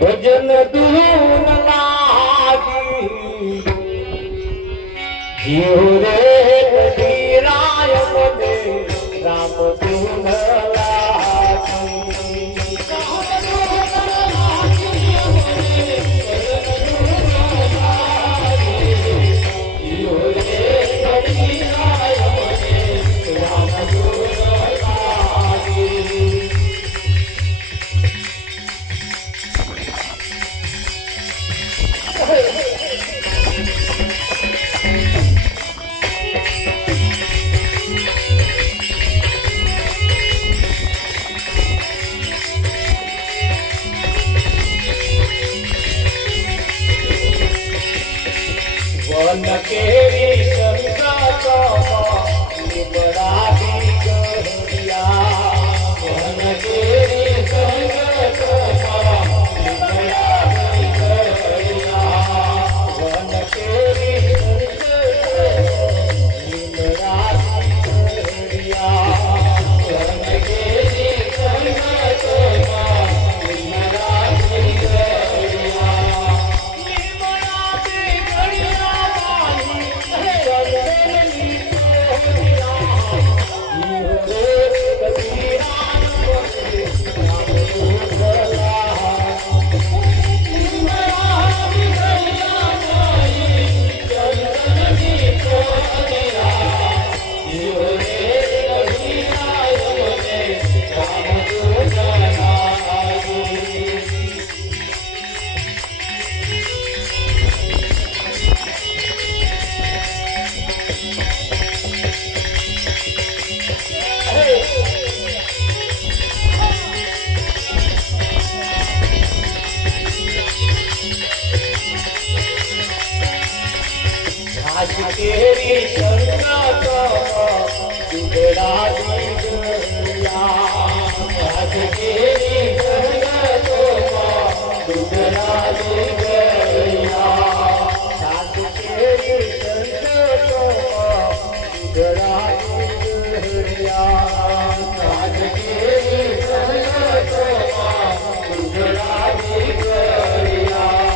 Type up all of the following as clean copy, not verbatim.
ભજન ધૂન લાગી જીવ રે ધીરાય મને રામ ધૂન વન કેરી શંકરમાં લીમડાની ગહરિયા વન કેરી શંકરમાં લીમડાની ગહરિયા વન કેરી શંકરમાં લીમડાની ગહરિયા વન કેરી શંકરમાં લીમડાની ગહરિયા કેરી શંકરમાં લીમડાની ગહરિયા કેરી શંકરમાં લીમડાની ગહરિયા કેરી શંકરમાં લીમડાની ગહરિયા કેરી શંકરમાં લીમડાની ગહરિયા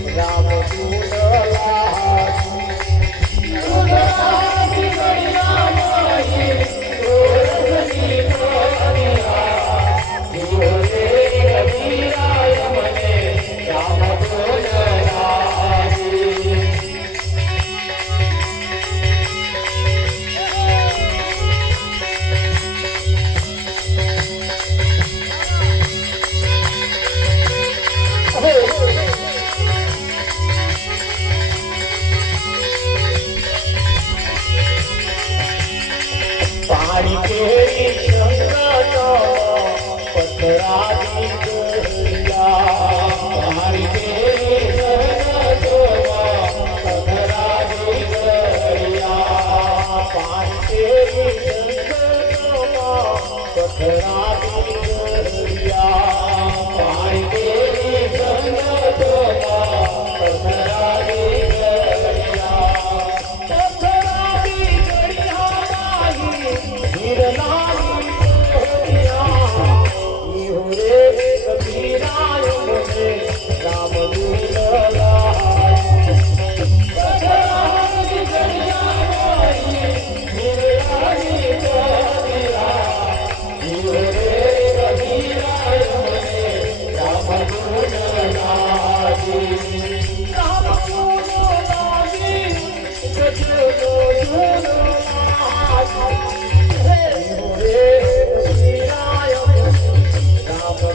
રામ પાણી કેરી શંકરમાં પથરાની ગહરિયા પાણી કેરી શંકરમાં પથરાની ગહરિયા પાણી કેરી શંકરમાં પથરાની ગહરિયા પાણી કેરી શંકરમાં પથરાની ગહરિયા પથરાની ગહરિયા રામ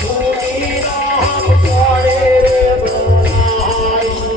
झूली राम पड़े रे बनाई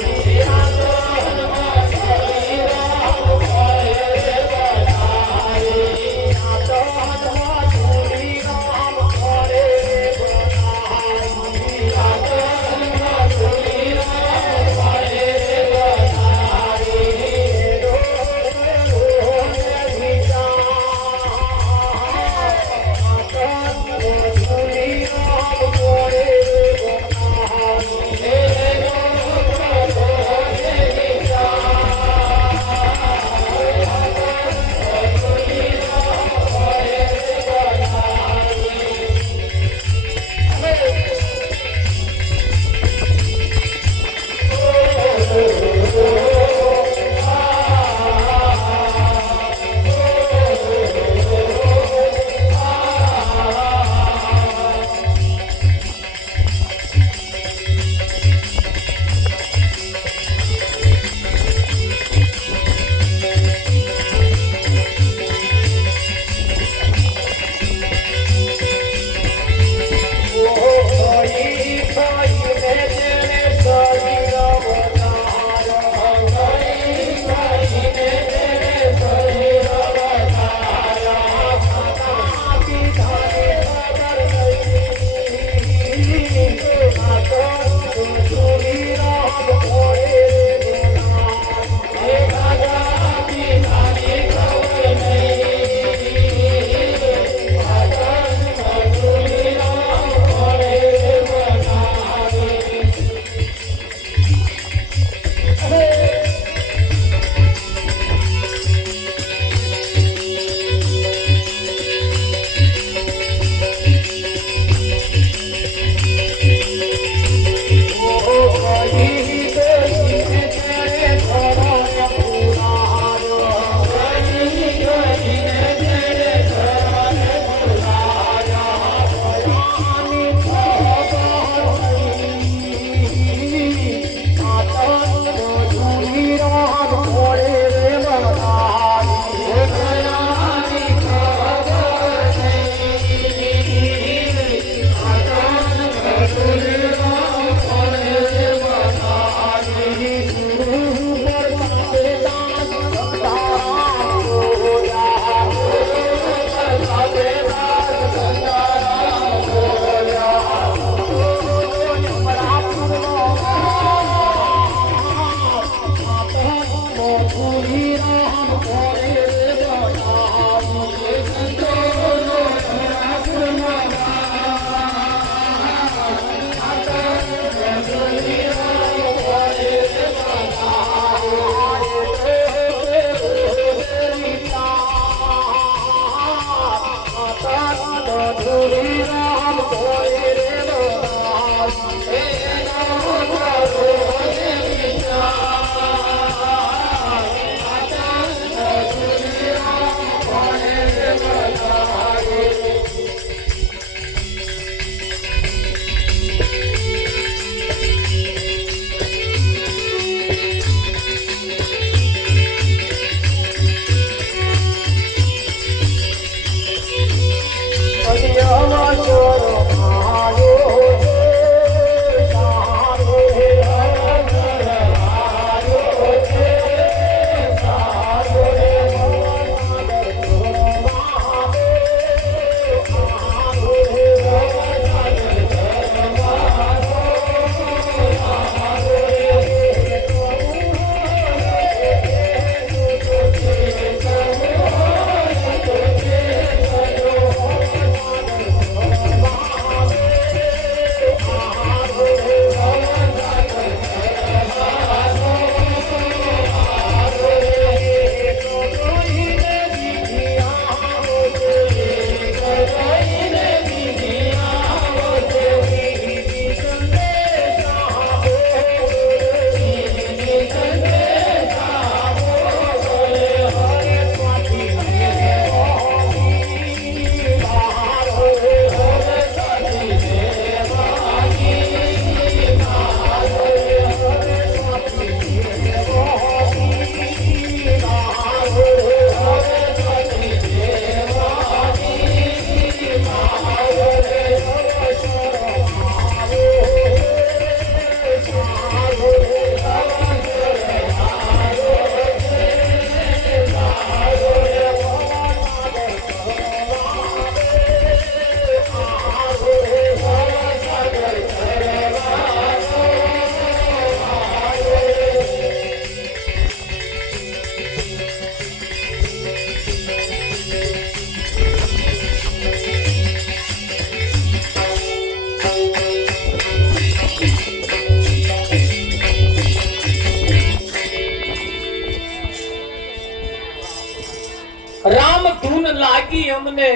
લાગી અમને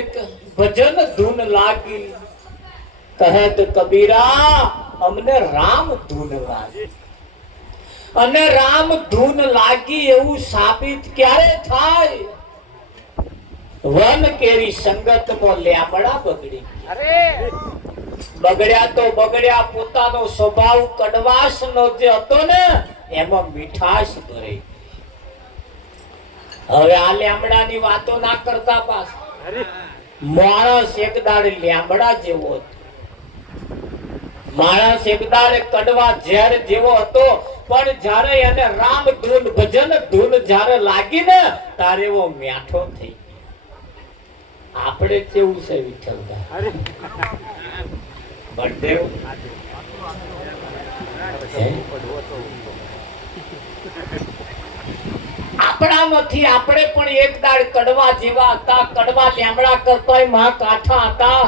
ભજન ધૂન લાગી, કહે તો કબીરા અમને રામ ધૂન લાગી. અને રામ ધૂન લાગી એવું સાબિત ક્યારે થાય? વન કેરી સંગતમાં લેમડા બગડી. બગડ્યા તો બગડ્યા, પોતાનો સ્વભાવ કડવાશનો જે હતો ને એમાં મીઠાશ ભરાઈ. હવે આ લેમડાની વાતો ના કરતા પાસ. માણસ એક દાડે લેમડા જેવો હતો. માણસ એક દાડે કડવા ઝેર જેવો હતો, પણ જ્યારે એને રામ ધૂન ભજન ધૂન જ્યારે લાગી ને તારે એવો મીઠો થઈ. આપણે કેવું છે વિઠ્ઠલદાસ બળદેવ? આપણામાંથી આપણે પણ એક દાડ કડવા જેવા હતા, કડવા લેમડા કરતા મહા કાઠા હતા.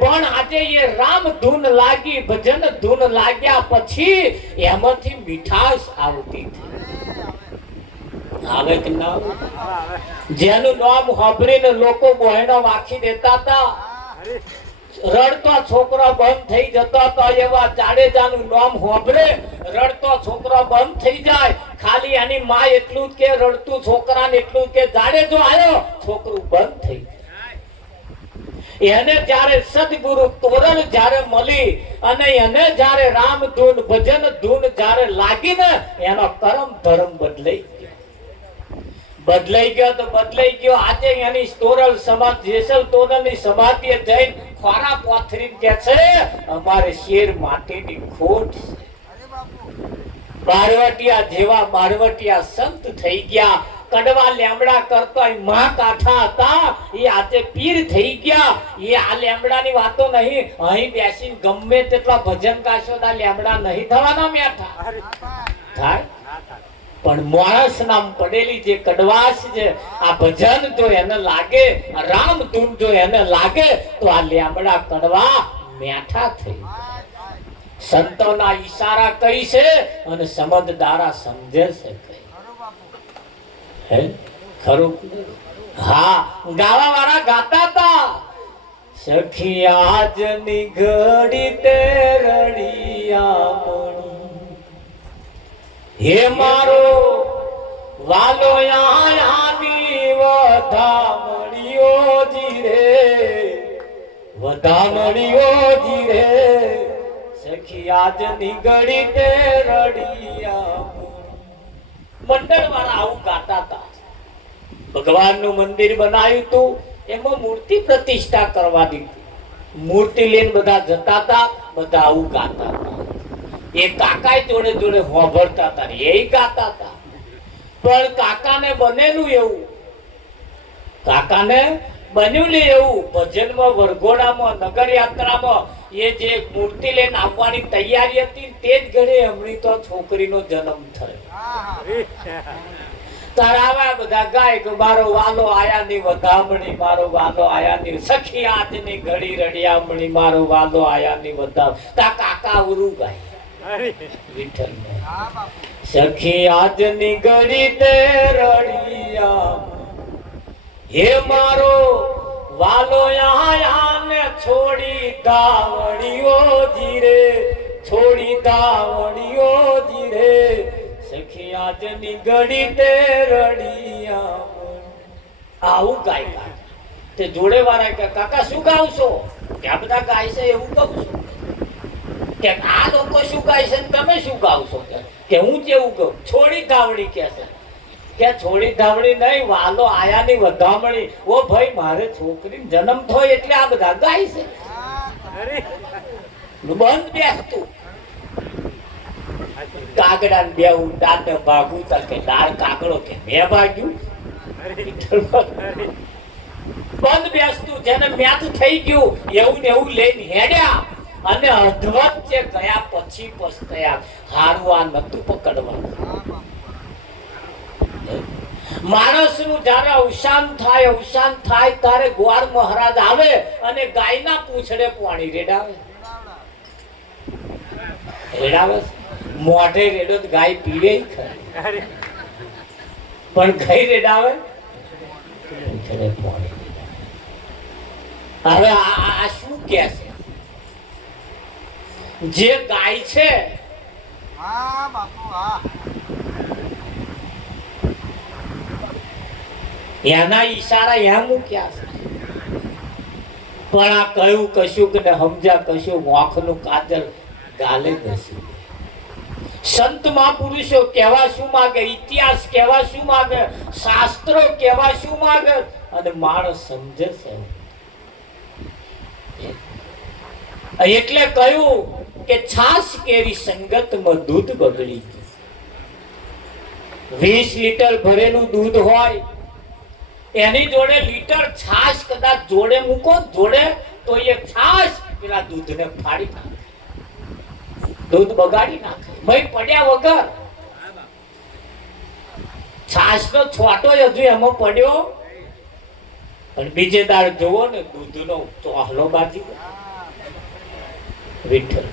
પણ આજે એ રામ ધૂન લાગી, ભજન ધૂન લાગ્યા પછી એમાંથી મીઠાશ આવતી થઈ. આવે કે ના? જેનું નામ સાંભળીને લોકો બહેનો વાખી દેતા હતા. રડતો છોકરો બંધ થઈ જતો હતો, એવા જાડેજાનું નામ સાંભળે રડતો છોકરો બંધ થઈ જાય. ખાલી એની માં એટલું કે રડતું છોકરાને એટલું કે જાડેજો આવ્યો, છોકરું બંધ થઈ જાય. એને જ્યારે સદગુરુ તોરલ જ્યારે મળી અને એને જ્યારે રામ ધૂન ભજન ધૂન જ્યારે લાગી ને એનો કર્મ ધર્મ બદલાઈ ગયો તો બદલાઈ ગયો. આજે એની તોરલ સમાજ જેસલ તોરલની સમાધિએ જઈને ખોરા પોથરી કે છે અમારે શેર માટીની ખોટ છે. બારવટિયા જેવા બારવટિયા સંત થઈ ગયા. કડવા લેમડા કરતા મહા કાઠા હતા, એ આજે પીર થઈ ગયા. એ આ લેમડાની વાતો નહીં. અહીં બેસીને ગમે તેટલા ભજન ગાશો આ લેમડા નહીં થવાના મેઠા થાય. પણ માણસ નામ પડેલી જે કડવાશ છે, આ ભજન જો એને લાગે, રામ ધૂન જો એને લાગે તો આ લેમડા કડવા મેઠા થઈ. સંતોના ઈશારા કઈ છે અને સમજદારા સમજે છે કઈ. હે ખરું? હા, ગાવા વાળા ગાતા હતા. સખી આજની ઘડી તે રડિયા હે મારો વાલો આયાની વધામણીઓ જીરે, વધામણીઓ જીરે. સખી આજની ઘડી તે રડિયા. મંડળ વાળા આવું ગાતા હતા. ભગવાનનું મંદિર બનાવ્યું હતું, એમાં મૂર્તિ પ્રતિષ્ઠા કરવા દીધી. મૂર્તિ લઈને બધા જતા હતા, બધા આવું ગાતા હતા. એ કાકા જોડે જોડે હોભળતા હતા, એ ગાતા હતા. પણ કાકાને બનેલું એવું, કાકાને બન્યું એવું ભજનમાં, વરઘોડામાં, નગર યાત્રામાં એ જે મૂર્તિ લઈને આવવાની તૈયારી હતી તે જ ઘડે હમણી તો છોકરીનો જન્મ થયો. તરાવા બધા ગાય કે મારો વાલો આયાની વધામણી, મારો વાલો આયાની. સખી આજની ઘડી રડિયામણી, મારો વાલો આયાની વધામણી. તા કાકા ઉરું ગાય વિઠ્ઠલ. સખી આજની ઘડી તે રડિયા, હે મારો વાલો આયાને છોડી દાવણીઓ જીરે, છોડી દાવણીઓ જીરે. સખી આજની ઘડી તે રડિયા. આવું ગાય કાકા. તે જોડે વાળા કે કાકા શું ગાવ છો? કે આ બધા ગાય છે એવું કહું છું. કે આ લોકો શું ગાય છે તમે શું ગાવ છો? કે હું કેવું કહું? છોડી ધાવણી કે છે. કે છોડી ધાવણી નહીં, વાલો આયાની વધામણી. ઓ ભાઈ, મારે છોકરી જન્મ થયો એટલે આ બધા ગાય છે. બંધ બેસતું કાગડા ને બેવું દાંત ભાગું કે દાળ કાગડો કે મેં ભાગ્યું. બંધ બેસતું. જેને મેચ થઈ ગયું એવું ને એવું લઈને હેડ્યા અને અધવત જે ગયા પછી પછતાયા. હારું આ નતું પકડવાનું. માણસનું જ્યારે અવસાન થાય ત્યારે ગ્વાર મહારાજ આવે અને ગાયના પૂંછડે પાણી રેડાવે. મોઢે રેડો તો ગાય પીવે ખરી, પણ ગાય રેડાવે હવે આ શું કે છે? જે ગાય છે હા બાપુ હા એના ઈશારા એમ મૂક્યા છે, પણ આ કયું કશું કે સમજ્યા કશું વાંખનું કાજલ ગાલે નથી. સંત મહાપુરુષો કહેવા શું માગે, ઇતિહાસ કહેવા શું માગે, શાસ્ત્રો કહેવા શું માગે, અને માણસ સમજે છે. એટલે કહ્યું કે છાશ કેરી સંગતમાં દૂધ બગડી ગયું. 20 લીટર ભરેલું દૂધ હોય, એની જોડે લીટર છાશ કદાચ જોડે મૂકો જોડે તો એ છાશ પેલા દૂધને ફાડી નાખે, દૂધ બગાડી નાખે. ભાઈ પડ્યા વગર છાશનો છોટો હજુ એમાં પડ્યો, પણ બીજે દાળ જોવો ને દૂધનો ચોહલો બાજી વિઠ્ઠલ.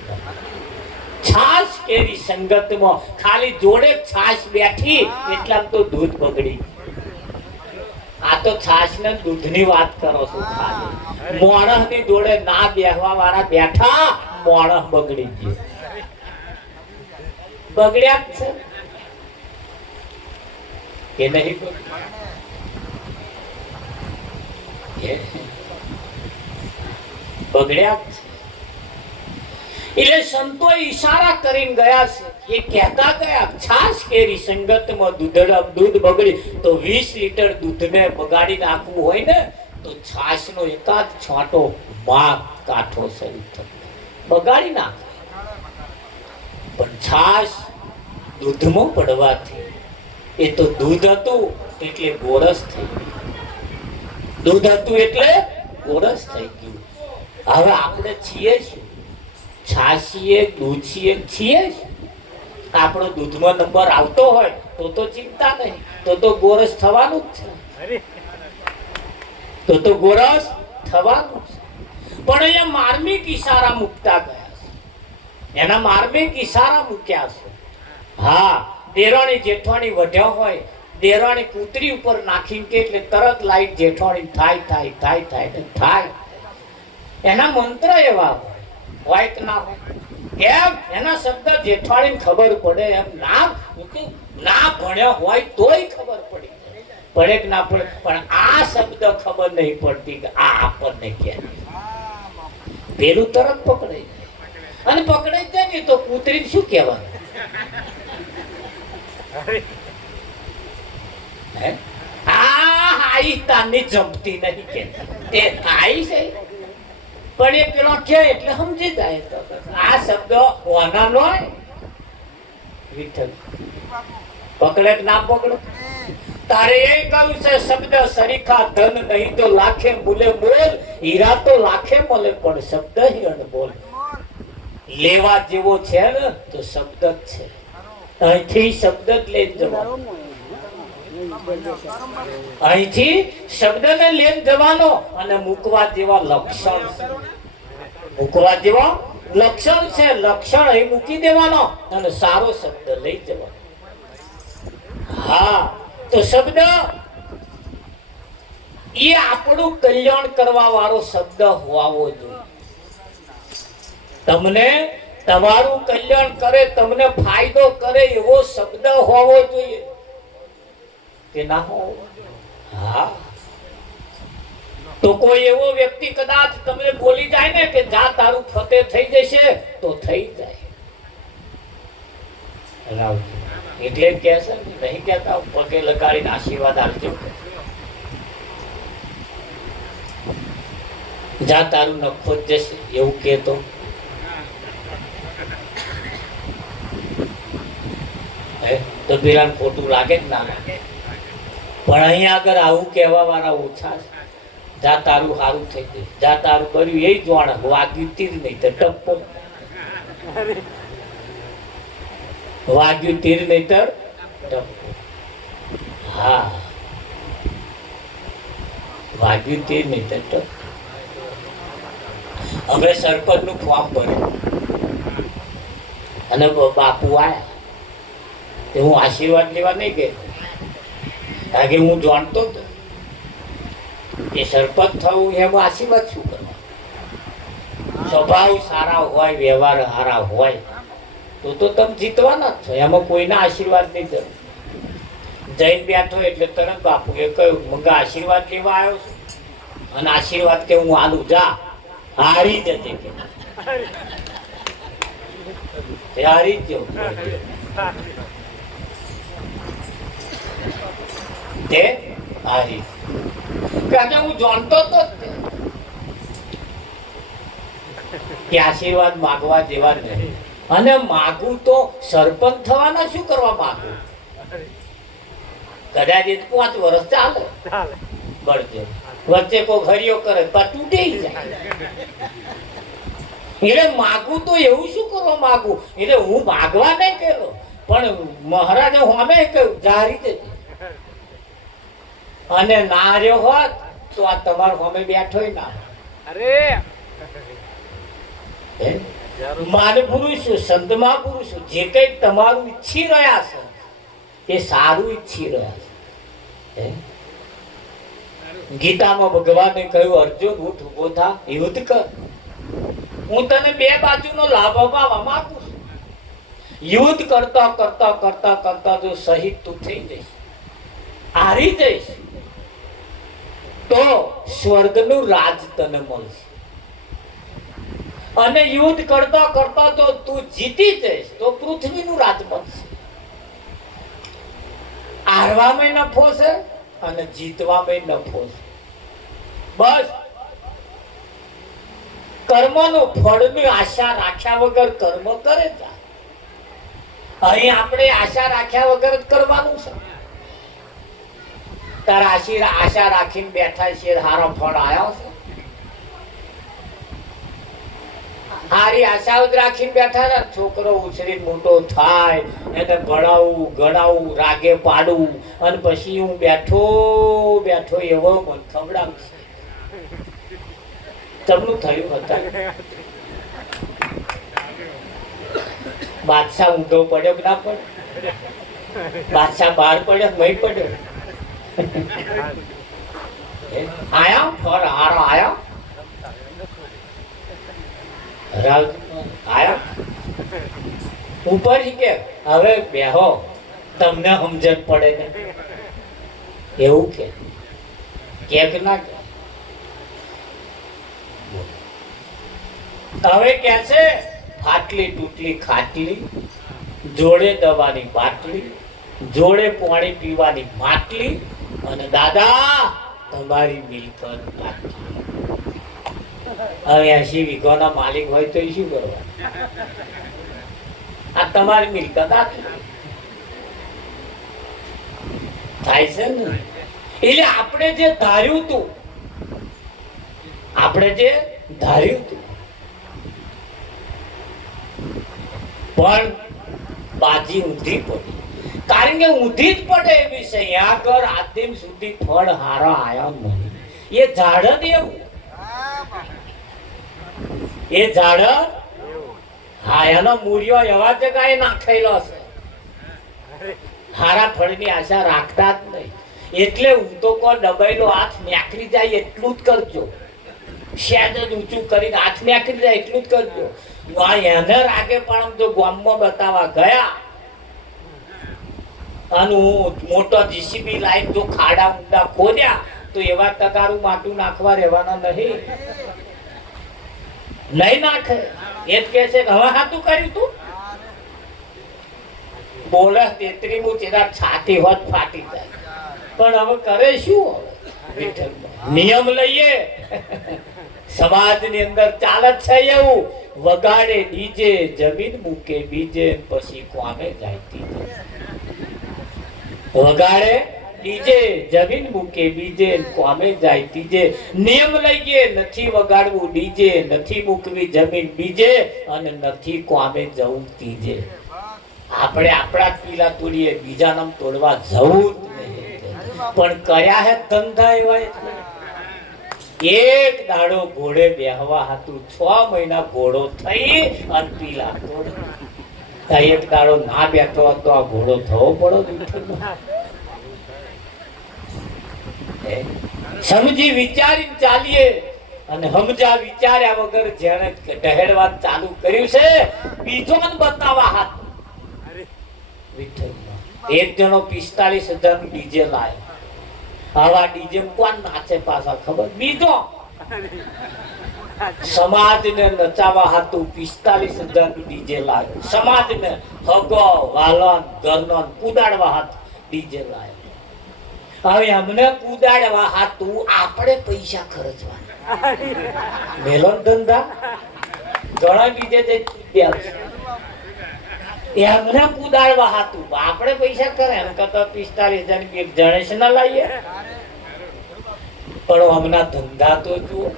છાશ કેરી સંગતમાં ખાલી જોડે છાશ બેઠી એટલા તો દૂધ બગડી. આ તો છાશ ને દૂધની વાત કરો છો. ખાલી મોણસ ની જોડે ના બેહવા વાળા બેઠા, મોણસ બગડી ગયો. બગડ્યા જ છે કે નહીં? બગડ્યા જ છે. એટલે સંતો ઈશારા કરીને ગયા છે. એ કહેતા ગયા છાશ કેરી સંગતમાં દૂધ બગડી. તો 20 લીટર દૂધને બગાડી નાખવું હોય ને તો છાશનો એકાદ છાંટો માગ કાઠો સરી બગાડી નાખે. પણ છાશ દૂધમાં પડવાથી એ તો દૂધ હતું એટલે ગોરસ થઈ ગયું. દૂધ હતું એટલે ગોરસ થઈ ગયું. હવે આપણે છીએ શું? છાશીએ દૂધીએ છીએ શું? આપણો દૂધમાં નંબર આવતો હોય તો ચિંતા નહીં, તો ગોરસ થવાનું જ છે, તો ગોરસ થવાનું છે. પણ અહીંયા માર્મિક ઈશારા મૂકતા ગયા છે, એના માર્મિક ઈશારા મૂક્યા છે. હા, દેરાણી જેઠાણી વધ્યા હોય, દેરાણી કૂતરી ઉપર નાખીને કે એટલે તરત લાઈટ જેઠાણી થાય થાય થાય થાય થાય. એના મંત્ર એવા હોય કે ના હોય? કેમ? એના શબ્દ જેઠાણીને ખબર પડે એમ. ના ભણ્યા હોય તોય ખબર પડી પડે કે ના પડે, પણ આ શબ્દ ખબર નહીં પડતી કે આ આપણને કે પેલું તરત પકડાઈ જાય. અને પકડાઈ જાય ને તો કૂતરી શું કહેવાનું? જમતી નહીં કે તે આઈ છે, પણ એ પેલો કે એટલે સમજી જાય. તો આ શબ્દ હોના નો વિઠ્ઠલ પકડે કે ના પકડો? તારે એ કહ્યું છે શબ્દ સરીખા ધન નહીં તો લાખે મૂલે મોલ, હીરા તો લાખે મળે પણ શબ્દ હી અનમોલ. લેવા જેવો છે ને તો શબ્દ જ છે. અહીંથી શબ્દ જ લઈને જવાનો, અહીંથી શબ્દને લઈને જવાનો. અને મૂકવા જેવા લક્ષણ છે, મૂકવા જેવા લક્ષણ છે. લક્ષણ અહીં મૂકી દેવાનો અને સારો શબ્દ લઈ જવાનો. હા, તો શબ્દ એ આપણું કલ્યાણ કરવા વાળો શબ્દ હોવો જોઈએ. તમને તમારું કલ્યાણ કરે, તમને ફાયદો કરે એવો શબ્દ હોવો જોઈએ કે ના હોવો? હા, તો કોઈ એવો વ્યક્તિ કદાચ તમને બોલી જાય ને કે જા તારું ફતેહ થઈ જશે, તો થઈ જાય. એટલે કે છે નહીં કહેતા પગે લગાડીને આશીર્વાદ આપજો, જા તારું નખો જ જશે એવું કહેતો. તો પેલા ખોટું લાગે જ ના લાગે? પણ અહીંયા આગળ આવું કહેવા વાળા ઓછા છે. જા તારું સારું થઈ જાય, જા તારું કર્યું એ જોણ વાગ્યું તીર નહીં તો ટપ્પો, વાગ્યું તીર નહીં તો ટપ્પો. હા, વાગ્યું તીર નહીં તો ટપ્પો. હવે સરપંચ નું ફોર્મ ભર્યું અને બાપુ આયા, હું આશીર્વાદ લેવા નહીં ગયો, કારણ કે હું જાણતો હતો એ સરપંચ થવું એમાં આશીર્વાદ શું કરે. સ્વભાવ સારા હોય, વ્યવહાર સારા હોય તો તમે જીતવાના જ છો. એમાં કોઈના આશીર્વાદ નહીં જરૂર. જૈન બેઠો એટલે તરત બાપુ એ કહ્યું મંગા આશીર્વાદ લેવા આવ્યો છું, અને આશીર્વાદ કે હું આલું જા હારી જજે કે હારી જ તે હારી કારણ હું જાણતો તો કે આશીર્વાદ માગવા જેવા નહીં. અને માગું તો સરપંચ થવાના શું કરવા માગું? કદાચ 5 વર્ષ ચાલે બળજો, વચ્ચે કોઈ હરિયો કરે તો તૂટી જાય. એટલે માગું તો એવું શું કરવા માગું? એટલે હું માગવા નહીં કર્યો, પણ મહારાજે સામે કહ્યું જારી જજે. અને ના રહ્યો હોત તો આ તમારો સામે બેઠો ના. અરે માન પુરુષ, સંત મહાપુરુષ જે કઈ તમારું ઈચ્છી રહ્યા છે એ સારું ઈચ્છી રહ્યા છે. ગીતામાં ભગવાને કહ્યું અર્જુન ઉઠ ઉભો થા, યુદ્ધ કર. હું તને 2 બાજુનો લાભ અપાવવા માંગુ છું. યુદ્ધ કરતા કરતા કરતા કરતા જો શહીદ તું થઈ જઈશ, હારી જઈશ, તો સ્વર્ગનું રાજ તને મળશે. અને યુદ્ધ કરતા કરતા તો તું જીતી જઈશ તો પૃથ્વીનું રાજ મળશે. હારવામાં નફો છે અને જીતવામાં નફો છે. બસ કર્મનું ફળની આશા રાખ્યા વગર કર્મ કરે જા. અહીં આપણે આશા રાખ્યા વગર જ કરવાનું છે. તારા આશા રાખીને બેઠા છે, સારો ફળ આવ્યો છે. હારી આશા જ રાખીને બેઠા ને, છોકરો ઉછરી મોટો થાય, એને ભણાવું ગણાવું રાગે પાડવું, અને પછી હું બેઠો બેઠો એવો મન ખવડાવું છે. તમને થયું હતા બાદશાહ ઊંધો પડ્યો કે ના પડ્યો? બાદશાહ બહાર પડ્યો નહીં પડ્યો? આયા ફળ હારો આયા ઉપર કે હવે બેહો તમને સમજણ પડે ને એવું કે ના કે હવે કે છે ફાટલી તૂટલી ખાટલી, જોડે દવાની બાટલી, જોડે પાણી પીવાની માટલી, અને દાદા તમારી મિલકત આટલી. હવે 80 વીઘાના માલિક હોય તો શું કરવા? આ તમારી મિલકત આટલી થાય છે ને. એટલે આપણે જે ધાર્યું હતું, પણ બાજી ઊંધી પડી. કારણ કે ઊંધી જ પડે એવી છે. આગળ આદિમ સુધી ફળ હારા આયા નહીં. એ ઝાડ જ એવું, એ ઝાડ હા એનો મૂળિયો એવા જગાએ નાખેલો છે. હારા ફળની આશા રાખતા જ નહીં. એટલે હું તો કોઈ દબાયેલો હાથ નેકરી જાય એટલું જ કરજો. શેદ જ ઊંચું કરીને હાથ નેકરી જાય એટલું જ કરજો. એને રાગે પણ જો ગામમાં બતાવવા ગયા અને હું મોટો જીસીબી લાઈન જો ખાડા ઊંડા ખોદ્યા તો એવા તગારું માટું નાખવા રહેવાના નહીં નાખે. એ જ કે છે હવે હાથું કર્યું તું બોલે 33 ચેરા છાતી હોત ફાટી જાય. પણ હવે કરે શું? હવે નિયમ લઈએ. સમાજની અંદર ચાલે છે એવું, વગાડે ડીજે, જમીન મૂકે બીજે, પછી કોમે જાય તીજે. વગાડે ડીજે, જમીન મૂકે બીજે, કોમે જાય તીજે. નિયમ લઈએ, નથી વગાડવું ડીજે, નથી મૂકવી જમીન બીજે, અને નથી કોમે જવું તીજે. આપણે આપણા જ પીલા તોડીએ, બીજા નામ તોડવા જવું જ નહીં. પણ કર્યા હે ધંધા એવા. એક દાડો ઘોડે બેહવા હતું, 6 મહિના ઘોડો થઈ અને પીલા તોડે. એક દાડો ના બેઠો હતો આ ઘોડો થવો પડો. સમજી વિચારી ચાલીએ અને સમજા વિચાર્યા વગર જેણે ઢહેડવા ચાલુ કર્યું છે બીજો ને બતાવવા હાથ વિઠ્ઠલમાં. એક જણો 45,000 નું ડીજે લાય. આવા ડીજે કોણ નાચે પાછા ખબર? બીજો સમાજને નચાવા હાતું 45,000 નું ડીજે લાયો. સમાજને હગો વાલન ઘરનો કુદાડવા હાથ ડીજે લાયો. હવે અમને કુદાડવા હાતું આપણે પૈસા ખર્ચવા મેલોન ધંધા ઘણા ડીજે એમને કુદાડવા હાતું આપણે પૈસા કરે એમ કરતા 45,000 એક જણેશ ના લાવીએ. પણ હમણાં ધંધા તો જુઓ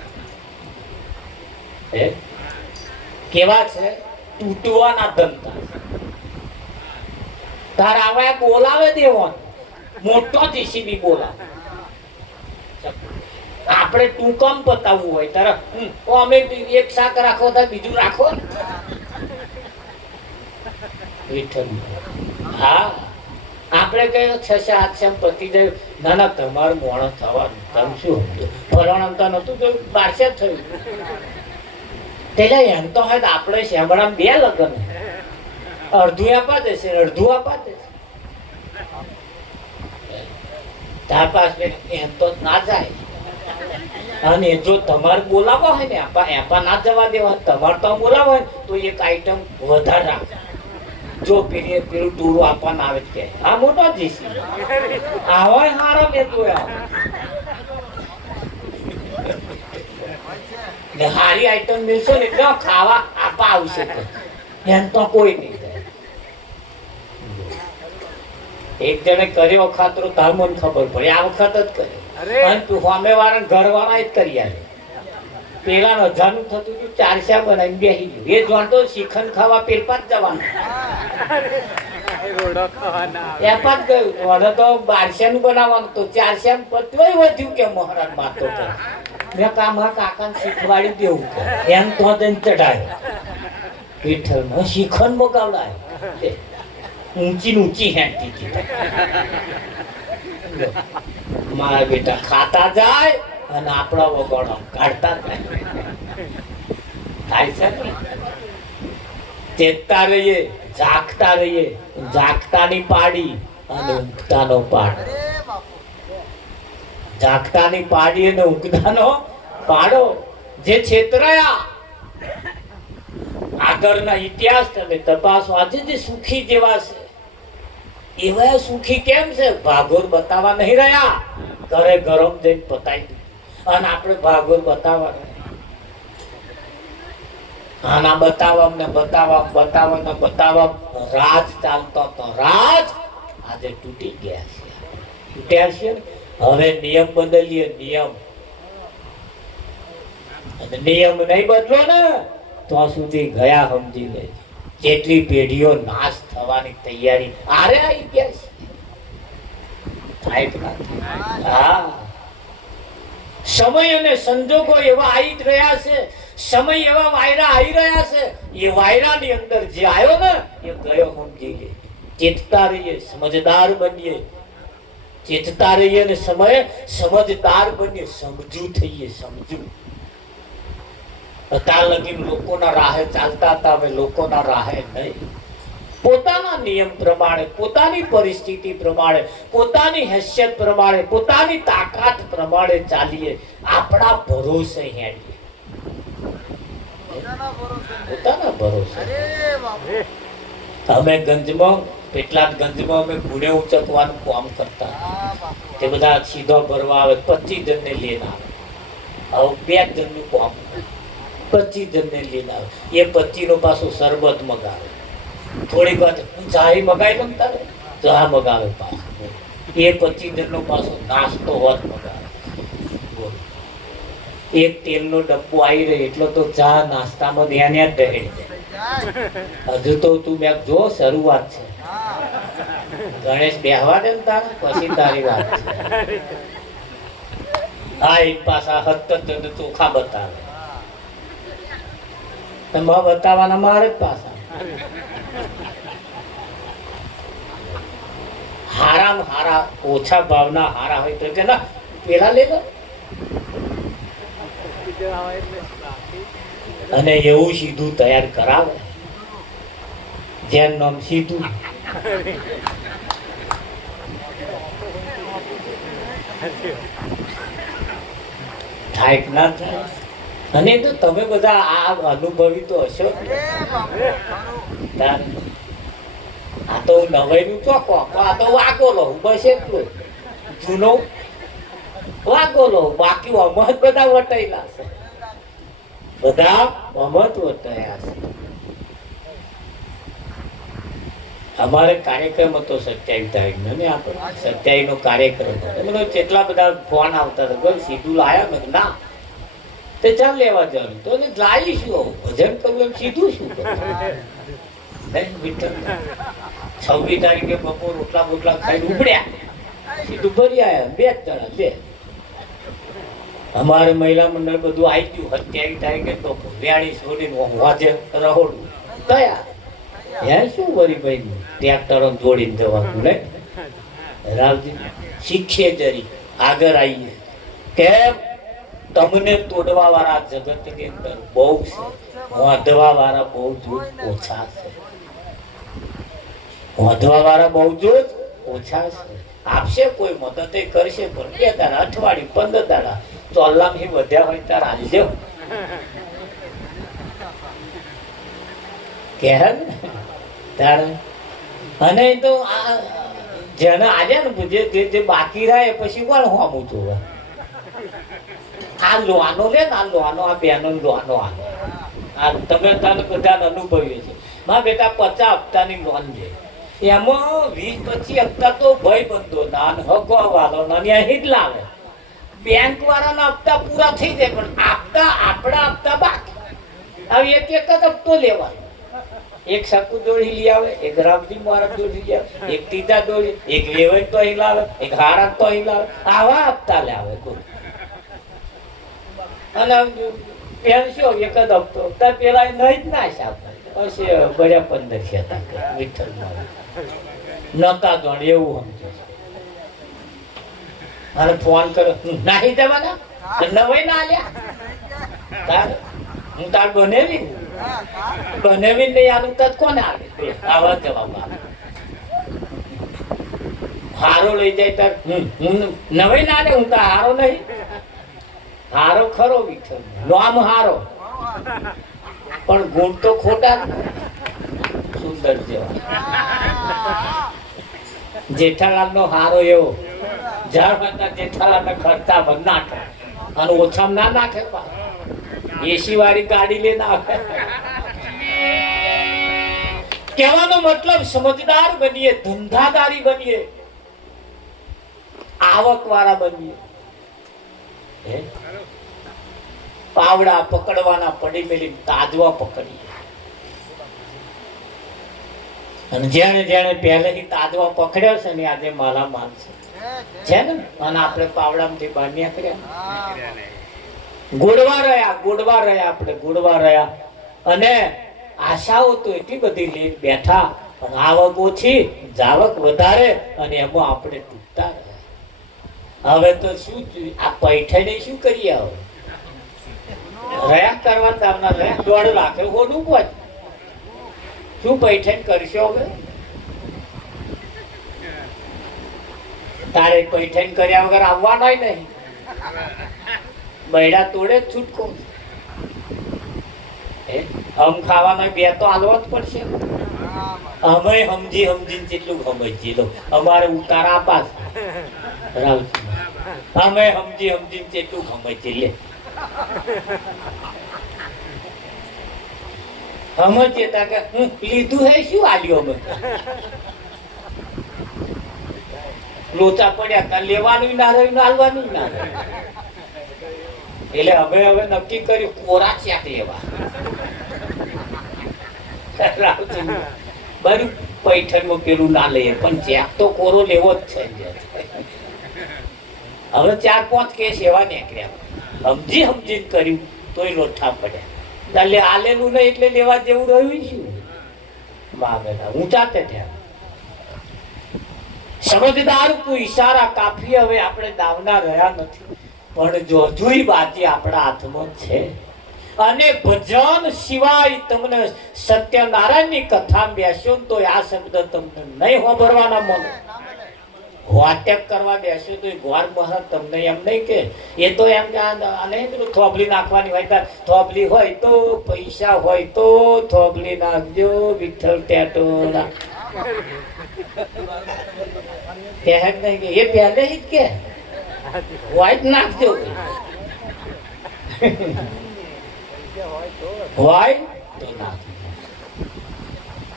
કેવા છે, તૂટવાના ધંધા. તાર આવા બોલાવે દેવો મોટો જીસીબી બોલાવે. આપણે ટૂંકમ બતાવવું હોય તારે અમે એક શાક રાખો તો બીજું રાખો. હા આપણે કઈ 600-800 પતી જાય. ના ના તમારું મોણસ થવાનું તમે શું સમજો ફલાણા નતું તો 1200 થયું. પેલા એમ તો હોય આપણે શેમડા 2 લગ્ન અડધું આપા દેશે અડધું આપા દેશે. તાર પાસે એમ તો ના જાય. અને જો તમારે બોલાવો હોય ને એપા ના જવા દેવા. તમારે તો બોલાવો હોય તો એક આઈટમ વધારે રાખે. જો પેલું ટૂરું આપવાના આવે કે આ મોટો જીસી આવો હારો બેતો ને હારી આઈટમ મિલશે ને એટલે ખાવા આપા આવશે. એમ તો કોઈ નહીં જાય. એક જણે કર્યો ખાતરો તાર મને ખબર પડી આ વખત જ કર્યો. અને સામે વાળા ઘર વાળા જ કરી આવે. પેલા 1000 નું થતું હતું 400 બનાવીને બેસી ગયું. એ જાણતો શિખંડ ખાવા પેલપા જ જવાનું એપા જ ગયું. મને તો 1200 નું બનાવવાનું તો 400 પતવાય વધ્યું કે મહારાજ માતો મેં કાકા શીખવાડી દેવું એમ તો ચઢાયો. વિઠ્ઠલમાં શિખંડ મગાવડાય ઊંચી હેંડતી મારા બેટા ખાતા જાય અને આપણા વગોડો કાઢતા થાય છે. ચેતતા રહીએ, જાગતા રહીએ. જાગતાની પાડી અને ઊંઘતાનો પાડ. જાગતાની પાડી અને ઊંઘતાનો પાડો. જે છેતરાયા આગળના ઇતિહાસ તમે તપાસો. આજે જે સુખી જેવા છે એવા સુખી કેમ છે? ભાગોર બતાવવા નહીં રહ્યા. ઘરે ગરમ જઈને પતાવી દીધું. અને આપણે ભાગોર બતાવવા આના બતાવવા રાજ ચાલતો હતો. રાજ આજે તૂટી ગયા છે. તૂટ્યા છે. હવે નિયમ બદલીએ. નિયમ અને નિયમ નહીં બદલો ને તો સુધી ગયા સમજી લેજો. જેટલી પેઢીઓ નાશ થવાની તૈયારી આરે આવી ગયા છે. થાય કે ના થાય? હા સમય અને સંજોગો એવા આવી જ રહ્યા છે. સમય એવા વાયરા આવી રહ્યા છે. એ વાયરાની અંદર જે આવ્યો ને એ ગયો સમજી લે. ચેતતા રહીએ, સમજદાર બનીએ. ચેતતા રહીએ ને સમય સમજદાર બનીએ. સમજુ થઈએ. સમજુ અત્યાર લગી લોકોના રાહે ચાલતા હતા. હવે લોકોના રાહે નહીં. પોતાના નિયમ પ્રમાણે, પોતાની પરિસ્થિતિ પ્રમાણે, પોતાની હેસિયત પ્રમાણે, પોતાની તાકાત પ્રમાણે ચાલીએ. આપણા ભરોસે હેડીએ. પોતાના ભરોસે. અમે ગંજમાં પેટલાદ ગંજમાં અમે ગુણે ઉચકવાનું કામ કરતા. તે બધા સીધો ભરવા આવે. 25 જણને લઈને આવે. હવે 2 જણનું કામ 25 જણને લઈને આવે. એ 25 નો પાછું શરબત મગાવે. થોડીક વાર ચાય મગાવી લો તારે ચા મગાવે પાછું. એ 25 જણનો પાછો નાસ્તો હોત મગાવે. એક તેલનો ડબ્બો આવી રહ્યો એટલો તો ચા નાસ્તામાં ધ્યાન જ દહેડી જાય. હજુ તો તું મેં જો શરૂઆત છે. ગણેશ બેહવા દે ને તારે પછી તારી વાત છે. હા એક પાછા 70 જણ ચોખા બતાવે. બતાવવાના મારે જ પાછા. હારામાં હારા ઓછા ભાવના હારા હોય તો કે ના પેલા લે લો. અને એવું સીધું તૈયાર કરાવે જેનું નામ સીધું. થાય કે ના થાય? અને તો તમે બધા આ અનુભવી તો હશો જ ને. તારે આ તો નવાઈનું ચોકો, આ તો વાગો લઉં બસ એટલું જૂનો વાગો લઉં. બાકી અમત બધા વટાયેલા છે, બધા અમત વટાયા છે. અમારે કાર્યક્રમ હતો 27 તારીખનો ને આપણે 27 નો કાર્યક્રમ હતો. મને કેટલા બધા ફોન આવતા હતા, કોઈ સીધું લાયા ને ના તે ચાલ લેવા જવાનું તો ને લાવી શું ભજન કરવું એમ સીધું શું કરું? 26 તારીખે બપોર રોટલા બોટલા ખાઈને ઉપડ્યા, સીધું ભરી આવ્યા 2 જણા 2. અમારે મહિલા મંડળ બધું આવી ગયું. 27 તારીખે તો વેણી છોડીને વાજે રહોડું તૈયાર. હે શું વરી ભાઈ ટ્રેક્ટરો જોડીને જવાનું ને રાવજી શીખીએ જરી આગળ આવીએ કે તમને તોડવા વાળા જગત ની અંદર બહુ છે, વાંધવા વાળા બહુ જૂથ ઓછા છે. વાંધવા વાળા બહુ જૂથ ઓછા છે. આપશે કોઈ મદદ કરશે પણ 2 દાડા અઠવાડિયું 15 દાડા તો અલ્લાહથી વધ્યા હોય ત્યારે હાલજો કે તારે. અને તો જેને આજે ને જે બાકી રહે પછી કોણ હોમું જોવા? આ લોવાનો લે ને આ લોવાનો આ બેનો લોવાનો આનો આ તમે તને બધા અનુભવીએ છે. માં બેટા 50 હપ્તાની લોન છે, એમાં 20-25 હપ્તા તો ભાઈ બંધો ના હગવા વાળો ના અહીં જ લાવે. બેંક વાળાના હપ્તા પૂરા થઈ જાય પણ આપતા આપણા હપ્તા બાકી. હવે એક જ હપ્તો લેવાનો. એક સાકુ દોડી લઈ આવે, એક રામજી મહારાજ દોડી લઈ આવે, એક તીજા દોડી, એક વેવણ તો અહીં લાવે, એક હારા તો અહીં લાવે. આવા હપ્તા લાવે અને પેન્સિયો એક જ હપ્તો પેલા નહીં જ ના સાહેબ પછી બર્યા 1500 હતા વિઠ્ઠલ નતા દોડ એવું સમજો. મારે ફોન કર્યો નાહી જવાના નવાઈ ના લ્યા તારે હું તાર બનેવી નહીં આનું તત કોને આવે આવા જવાબ આવે. હારો લઈ જાય તાર હું નવાઈ ના લે હું તાર હારો નહીં. હારો ખરો વિઠ્ઠલ નામ હારો પણ ગુણ તો ખોટા. સુંદર જેવા જેઠાલાલ નો હારો એવો ઝાડ હતા જેઠાલાલ ને ખર્ચા બંધ નાખે અને ઓછા ના નાખે. એસી વાળી ગાડી લે નાખે. કહેવાનો મતલબ સમજદાર બનીએ, ધંધાદારી બનીએ, આવક વાળા બનીએ. પાવડા પકડવાના પડી મેલી તાજવા પકડીએ. અને જેને જેને પહેલેથી તાજવા પકડ્યો છે ને આજે માલામાલ છે ને. અને આપણે પાવડામાંથી બહાર નીકળ્યા, ગોળવા રહ્યા આપણે ગોળવા રહ્યા. અને આશાઓ તો એટલી બધી લઈને બેઠા પણ આવક ઓછી જાવક વધારે અને એમાં આપણે તૂટતા રહ્યા. હવે તો શું આ પૈઠાને શું કરીએ? હવે રહ્યા કરવા દાવના રહ્યા 1.5 લાખ હોનું પહોંચ શું પૈઠાણ કરશો? હવે તારે પૈઠાણ કર્યા વગર આવવાનો નહીં. બૈડા તોડે જ છૂટકો. હમ ખાવાના 2 તો હાલવા જ પડશે. અમે સમજીને જેટલું સમજી લો અમારે ઉતાર આપાસ રાવજી અમે સમજીને જેટલું સમજી લે સમજીએ તા કે લીધું હે શું આલ્યો અમે લોચા પડ્યા તા લેવાનું ના રહ્યું હાલવાનું ના રહ્યું. એટલે હવે નક્કી કર્યું કોરા ચેક લેવા. બરું પૈઠણમાં પેલું ના લઈએ પણ ચેક તો કોરો લેવો જ છે. હવે 4-5 કેસ એવા નીકળ્યા સમજીને કર્યું તોય લોઠા પડ્યા. એટલે આલેલું નહીં એટલે લેવા જેવું રહ્યું શું? માગેલા ઊંચા થયા. સમજદાર કોઈ ઈશારા કાફી. હવે આપણે દાવના રહ્યા નથી. પણ જો હજુય બાજી આપણા હાથમાં છે. અને ભજન સિવાય તમને સત્યનારાયણની કથા બેસ્યો તો આ શબ્દ તમને નહીં સાંભળવાના મળે. વાટેક કરવા બેસો તો ગોર મહારાજ તમને એમ નહીં કે એ તો એમ કે અને પેલું થોબલી નાખવાની હોય તો થોબલી હોય તો પૈસા હોય તો થોબલી નાખજો વિઠ્ઠલ ટેટોડા કહે નહીં કે એ પહેલે જ કે હોય જ નાખજો હોય તો નાખજો.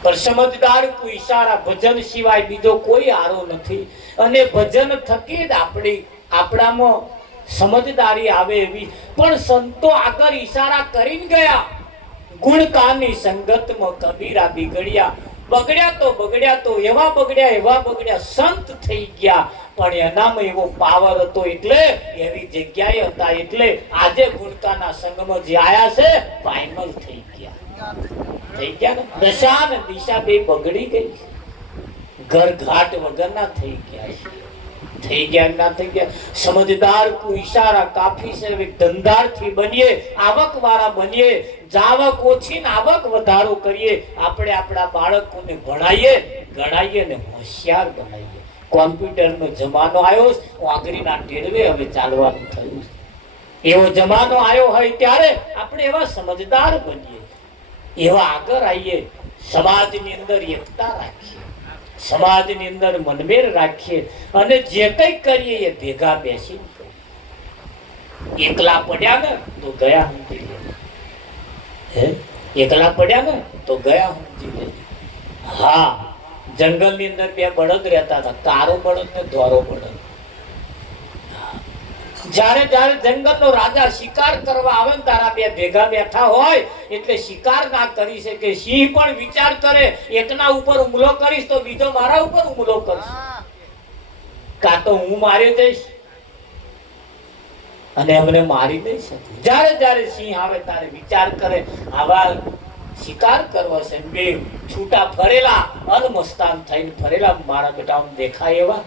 पर समझदार को इशारा भजन सिवाय बीजो कोई आरो નથી. અને ભજન થકી જ આપણામાં સમજદારી આવે એવી. પણ સંતો આગળ ઈશારા કરીને ગયા. ગુણકાની સંગતમાં કબીરા બગડ્યા તો એવા બગડ્યા સંત થઈ ગયા. પણ એનામાં એવો પાવર હતો એટલે એવી જગ્યાએ હતા એટલે આજે ગુણકાના સંગમાં જે આયા છે ફાઇનલ થઈ ગયા. દશા ને દિશા બે બગડી ગઈ. ઘર ઘાટ વગરના થઈ ગયા. સમજદાર કો ઈશારા કાફી છે. ધંધાર થી બનીએ, આવક વાળા બનીએ. જાવક ઓછી ને આવક વધારો કરીએ. આપણે આપણા બાળકોને ભણાઈએ, ગણાઈએ ને હોશિયાર બનાવીએ. કોમ્પ્યુટર નો જમાનો આવ્યો, આંગળીના ટેડવે હવે ચાલવાનું થયું. એવો જમાનો આવ્યો હોય ત્યારે આપણે એવા સમજદાર બનીએ, એવા આગળ આવીએ. સમાજની અંદર એકતા રાખીએ, સમાજની અંદર મનમેર રાખીએ અને જે કંઈ કરીએ એ ભેગા બેસી કરીએ. એકલા પડ્યા ને તો ગયા સમજી લેજો. એકલા પડ્યા ને તો ગયા સમજી લેજો. હા, જંગલની અંદર બે બળદ રહેતા હતા, કારો બળદ ને ધોરો બળદ. જ્યારે જંગલનો રાજા શિકાર કરવા આવે ને તારા બે ભેગા બેઠા હોય એટલે શિકાર ના કરી શકે. સિંહ પણ વિચાર કરે એકના ઉપર હુમલો કરીશ તો બીજો મારા ઉપર હુમલો કરશે, કાં તો હું મારી દઈશ અને એમને મારી દઈ શકું. જ્યારે સિંહ આવે ત્યારે વિચાર કરે આવા શિકાર કરવા છે. બે છૂટા ફરેલા અનમસ્તાન થઈને ફરેલા મારા બેટા દેખાય એવા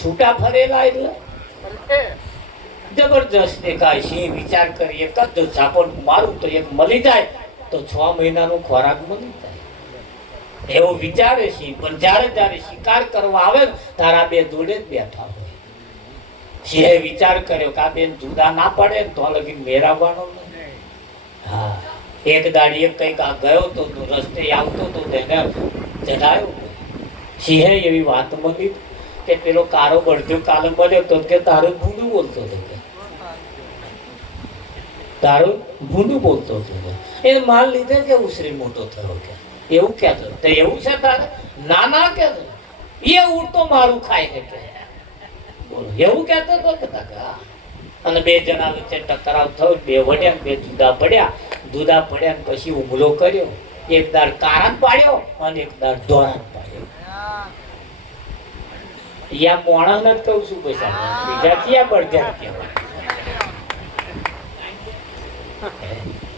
છૂટા ફરેલા એટલે જબરજસ્ત દેખાય. સિંહ વિચાર કરી એક જ ઝાપટ મારું તો એક મળી જાય તો 6 મહિનાનો ખોરાક મળી જાય એવો વિચારે સિંહ. પણ જ્યારે શિકાર કરવા આવે તારા બે જોડે જ બેઠા હોય. સિંહે વિચાર કર્યો કે આ બેન જુદા ના પડે તો લગી મેરાવવાનો નહીં. હા, એક દાડી એક કઈક આ ગયો તો રસ્તે આવતો તો તેને જણાયો. સિંહે એવી વાત મળી કે પેલો કારો બળજો કાલે મળ્યો તો કે તારું ભૂંડું બોલતો હતો, તારું ભૂંડું બોલતો હતો. એ માલ લીધે કે ઉસરી મોટો થયો કે એવું કહેતો. તો એવું છે તારે? ના કહેતો. એ ઉડતો મારું ખાય છે કે બોલો એવું કહેતો હતો કે અને બે જણા વચ્ચે ટકરાવ થયો. બે વડ્યા, બે જુદા પડ્યા પછી હુમલો કર્યો. એક દાડ કારાન પાડ્યો અને એક દાડ ધોરાન પાડ્યો. યા મોણા જ કહું છું પૈસા બીજા ક્યાં બળજાત કહેવાય.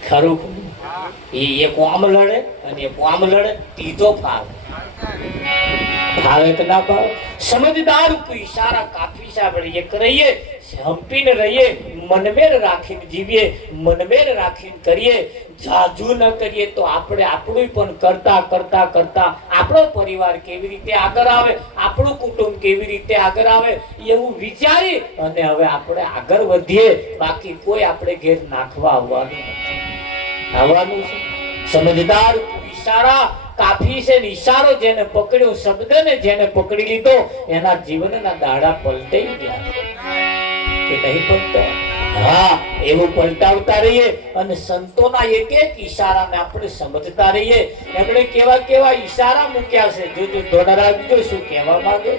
ખરું એક આમ લડે અને એક આમ લડે, ત્રીજો ફાવે કે ના ફાવે. સમજદાર કો ઈશારા કાફી સાંભળે. એક રહીએ, હંપીને રહીએ, મનમેર રાખીને જીવીએ, મનમેર રાખીને કરીએ. જાજુ ન કરીએ તો આપણે આપણું પણ કરતા આપણો પરિવાર કેવી રીતે આગળ આવે, આપણું કુટુંબ કેવી રીતે આગળ આવે એવું વિચારી અને હવે આપણે આગળ વધીએ. બાકી કોઈ આપણે ઘેર નાખવા આવવાનું નથી. આવવાનું છે સમજદાર ઈશારા કાફી છે. ઈશારો જેને પકડ્યો, શબ્દને જેને પકડી લીધો એના જીવનના દાડા પલટાઈ ગયા કે નહીં પલટા? હા, એવું પલટાવતા રહીએ અને સંતોના એક ઈશારાને આપણે સમજતા રહીએ. એમણે કેવા ઈશારા મૂક્યા છે. જો ધોળા રાખજો શું કહેવા માંગે.